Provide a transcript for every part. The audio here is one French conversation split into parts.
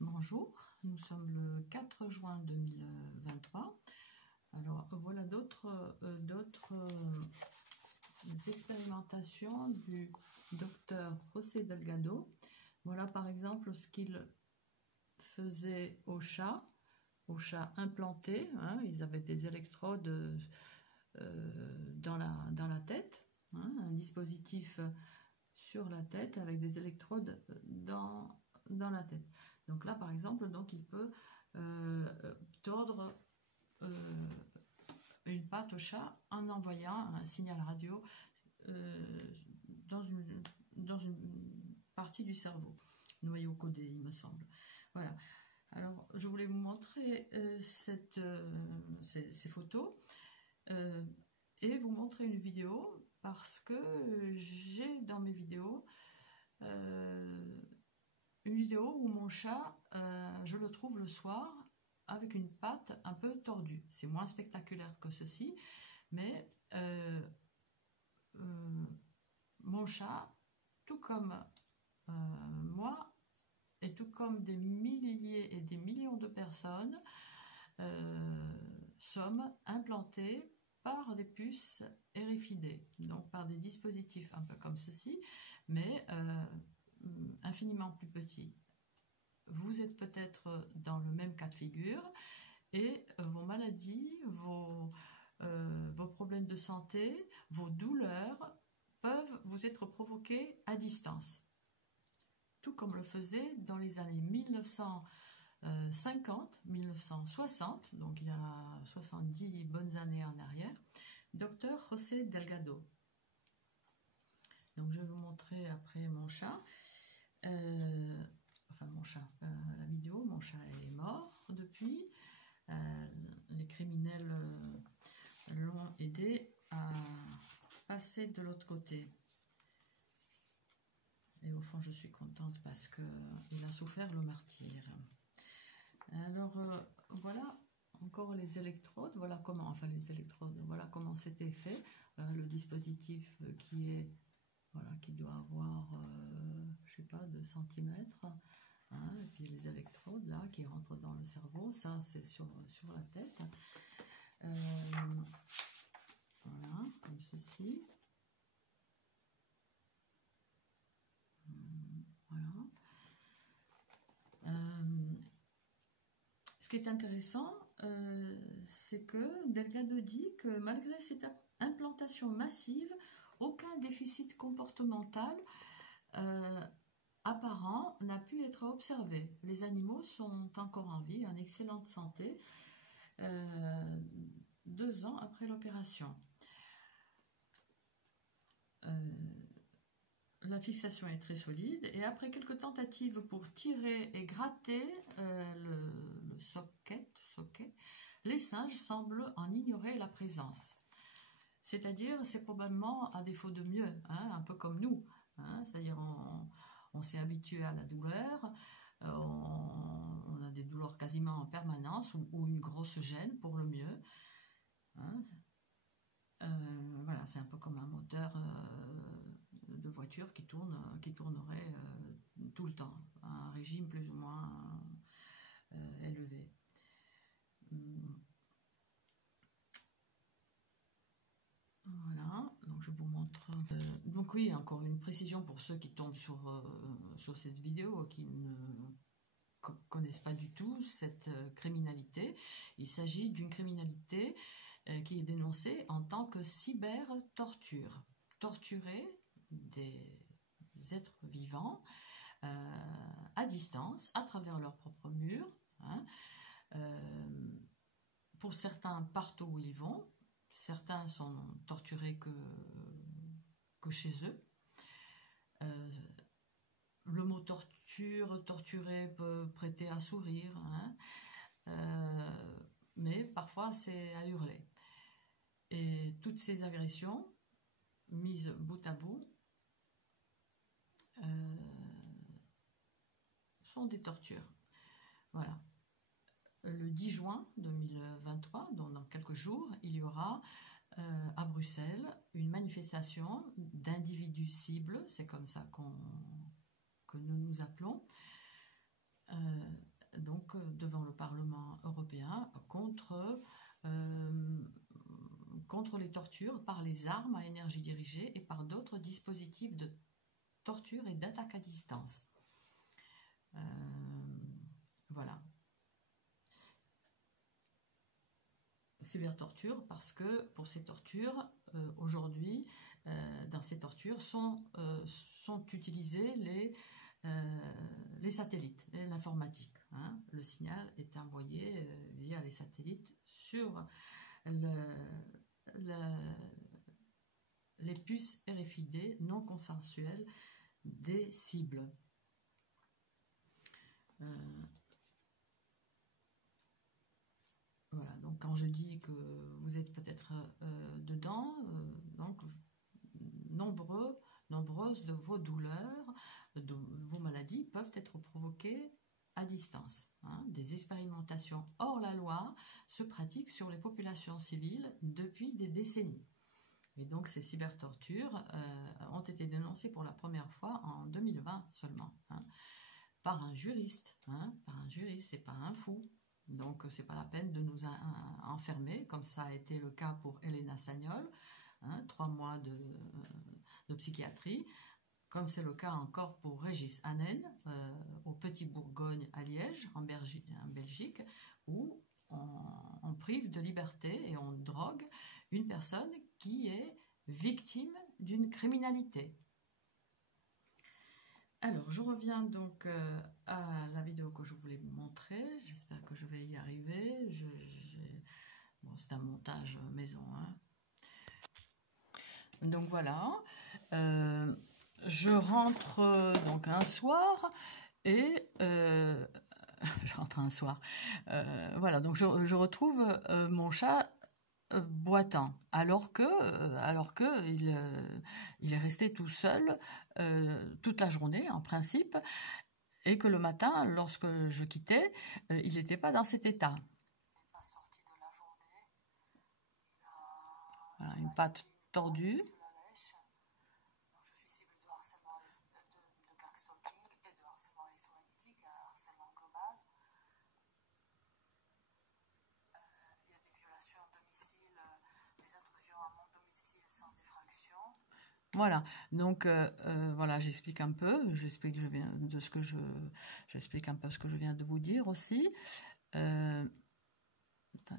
Bonjour, nous sommes le 4 juin 2023. Alors voilà d'autres expérimentations du docteur José Delgado. Voilà par exemple ce qu'il faisait aux chats implantés. Hein, ils avaient des électrodes dans la tête, hein, un dispositif sur la tête avec des électrodes dans la tête. Donc là, par exemple, donc il peut tordre une patte au chat en envoyant un signal radio dans une partie du cerveau, noyau codé, il me semble. Voilà. Alors, je voulais vous montrer ces photos et vous montrer une vidéo parce que j'ai dans mes vidéos une vidéo où mon chat, je le trouve le soir avec une patte un peu tordue. C'est moins spectaculaire que ceci, mais mon chat, tout comme moi, et tout comme des milliers et des millions de personnes, sommes implantés par des puces érifidées, donc par des dispositifs un peu comme ceci, mais infiniment plus petits. Vous êtes peut-être dans le même cas de figure et vos maladies, vos problèmes de santé, vos douleurs peuvent vous être provoqués à distance. Tout comme le faisait dans les années 1950, 1960, donc il y a 70 bonnes années en arrière, docteur José Delgado. Donc je vais vous montrer après mon chat. Enfin mon chat, la vidéo, mon chat est mort depuis. Les criminels l'ont aidé à passer de l'autre côté. Et au fond, je suis contente parce qu'il a souffert le martyre. Alors, voilà encore les électrodes. Voilà comment, enfin les électrodes, voilà comment c'était fait. Le dispositif qui doit avoir, je sais pas, 2 cm. Hein, et puis les électrodes là qui rentrent dans le cerveau. Ça, c'est sur la tête. Voilà, comme ceci. Voilà. Ce qui est intéressant, c'est que Delgado dit que malgré cette implantation massive, aucun déficit comportemental apparent n'a pu être observé. Les animaux sont encore en vie, en excellente santé, 2 ans après l'opération. La fixation est très solide et après quelques tentatives pour tirer et gratter le socket, les singes semblent en ignorer la présence. C'est-à-dire, c'est probablement à défaut de mieux, hein, un peu comme nous. Hein, c'est-à-dire, on s'est habitué à la douleur, on a des douleurs quasiment en permanence ou une grosse gêne pour le mieux. Hein. Voilà, c'est un peu comme un moteur de voiture qui tournerait tout le temps, à un régime plus ou moins élevé. Voilà, donc je vous montre. Donc oui, encore une précision pour ceux qui tombent sur cette vidéo, qui ne connaissent pas du tout cette criminalité. Il s'agit d'une criminalité qui est dénoncée en tant que cyber-torture. Torturer des êtres vivants à distance, à travers leurs propres murs. Hein. Pour certains, partout où ils vont. Certains sont torturés que chez eux. Le mot torture, torturer peut prêter à sourire, hein, mais parfois c'est à hurler. Et toutes ces agressions, mises bout à bout, sont des tortures. Voilà. Le 10 juin 2023, donc dans quelques jours, il y aura à Bruxelles une manifestation d'individus cibles, c'est comme ça que nous nous appelons, donc devant le Parlement européen contre les tortures par les armes à énergie dirigée et par d'autres dispositifs de torture et d'attaque à distance. Voilà. Cybertorture parce que pour ces tortures, aujourd'hui, dans ces tortures sont utilisés les satellites et l'informatique. Hein. Le signal est envoyé via les satellites sur les puces RFID non consensuelles des cibles. Voilà, donc quand je dis que vous êtes peut-être dedans, donc nombreuses de vos douleurs, de vos maladies peuvent être provoquées à distance. Hein. Des expérimentations hors la loi se pratiquent sur les populations civiles depuis des décennies. Et donc ces cybertortures ont été dénoncées pour la première fois en 2020 seulement, hein, par un juriste. Hein, par un juriste, c'est pas un fou. Donc c'est pas la peine de nous enfermer, comme ça a été le cas pour Elena Sagnol, hein, 3 mois de psychiatrie, comme c'est le cas encore pour Régis Hanen, au Petit Bourgogne à Liège, en Belgique, où on prive de liberté et on drogue une personne qui est victime d'une criminalité. Alors, je reviens donc à la vidéo que je voulais vous montrer. J'espère que je vais y arriver. Bon, c'est un montage maison. Hein. Donc voilà. Je rentre donc un soir et... je rentre un soir. Voilà, donc je retrouve mon chat boitant, alors que il est resté tout seul toute la journée en principe, et que le matin, lorsque je quittais, il n'était pas dans cet état. Voilà, une patte tordue. Voilà, donc voilà, j'explique un peu, j'explique un peu ce que je viens de vous dire aussi.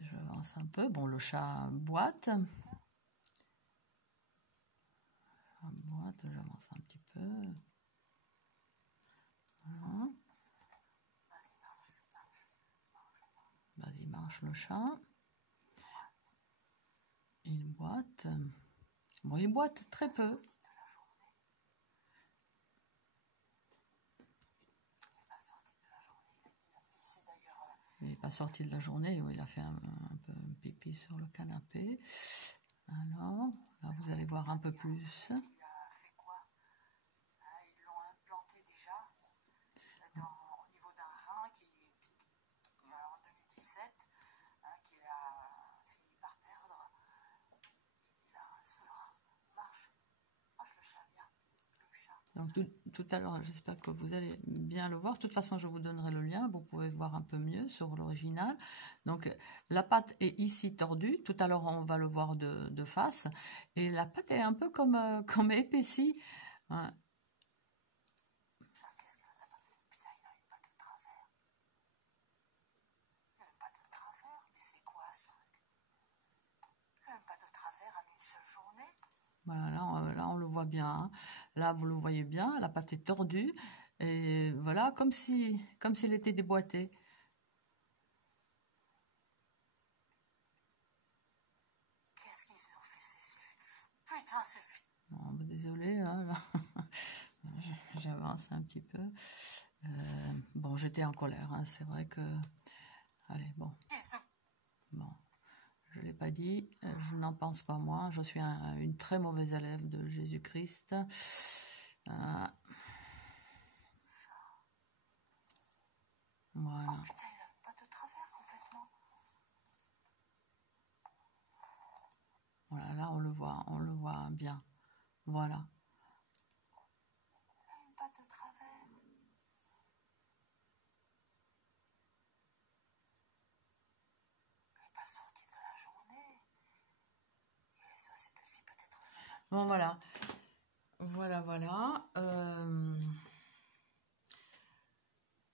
J'avance un peu. Bon, le chat boite. J'avance un petit peu. Voilà. Vas-y, marche le chat. Il boite. Bon, il boite très peu. Il n'est pas sorti de la journée, il a fait un peu pipi sur le canapé. Alors, là vous allez voir un peu plus. Donc tout à l'heure, j'espère que vous allez bien le voir. De toute façon, je vous donnerai le lien. Vous pouvez voir un peu mieux sur l'original. Donc la patte est ici tordue. Tout à l'heure, on va le voir de face. Et la patte est un peu comme épaissie. Ouais. Voilà, là on le voit bien. Hein. Là, vous le voyez bien, la patte est tordue. Et voilà, comme s'il était déboîté. Qu'est-ce qu'ils ont fait? Putain, c'est... Bon, désolé, hein, là. J'avance un petit peu. Bon, j'étais en colère, hein, c'est vrai que... Allez, bon. Bon. Je ne l'ai pas dit, je n'en pense pas moi, je suis une très mauvaise élève de Jésus-Christ. Voilà. Voilà, là on le voit bien. Voilà. Bon, voilà. Voilà.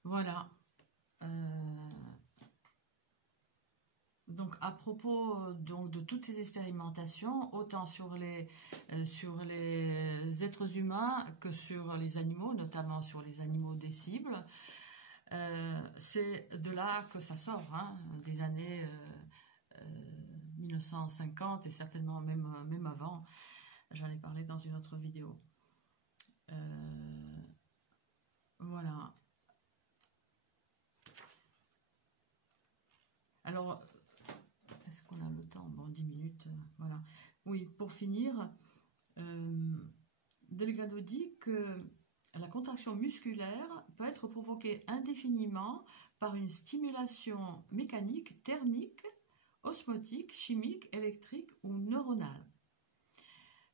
Voilà. Donc, à propos donc, de toutes ces expérimentations, autant sur les êtres humains que sur les animaux, notamment sur les animaux des cibles, c'est de là que ça sort, hein, des années 1950 et certainement même avant. J'en ai parlé dans une autre vidéo. Voilà. Alors, est-ce qu'on a le temps? Bon, 10 minutes, voilà. Oui, pour finir, Delgado dit que la contraction musculaire peut être provoquée indéfiniment par une stimulation mécanique, thermique, osmotique, chimique, électrique ou neuronale.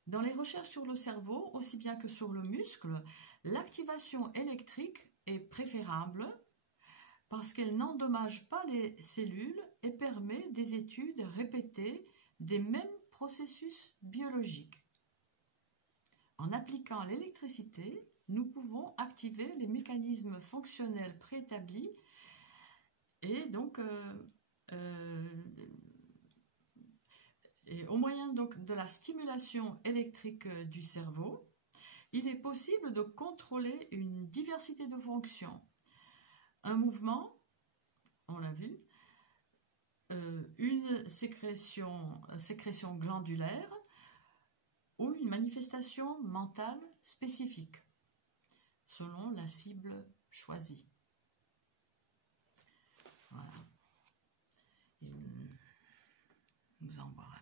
Dans les recherches sur le cerveau, aussi bien que sur le muscle, l'activation électrique est préférable parce qu'elle n'endommage pas les cellules et permet des études répétées des mêmes processus biologiques. En appliquant l'électricité, nous pouvons activer les mécanismes fonctionnels préétablis et donc et au moyen donc de la stimulation électrique du cerveau, il est possible de contrôler une diversité de fonctions. Un mouvement, on l'a vu, une sécrétion glandulaire ou une manifestation mentale spécifique, selon la cible choisie. Voilà. Et nous embrasse.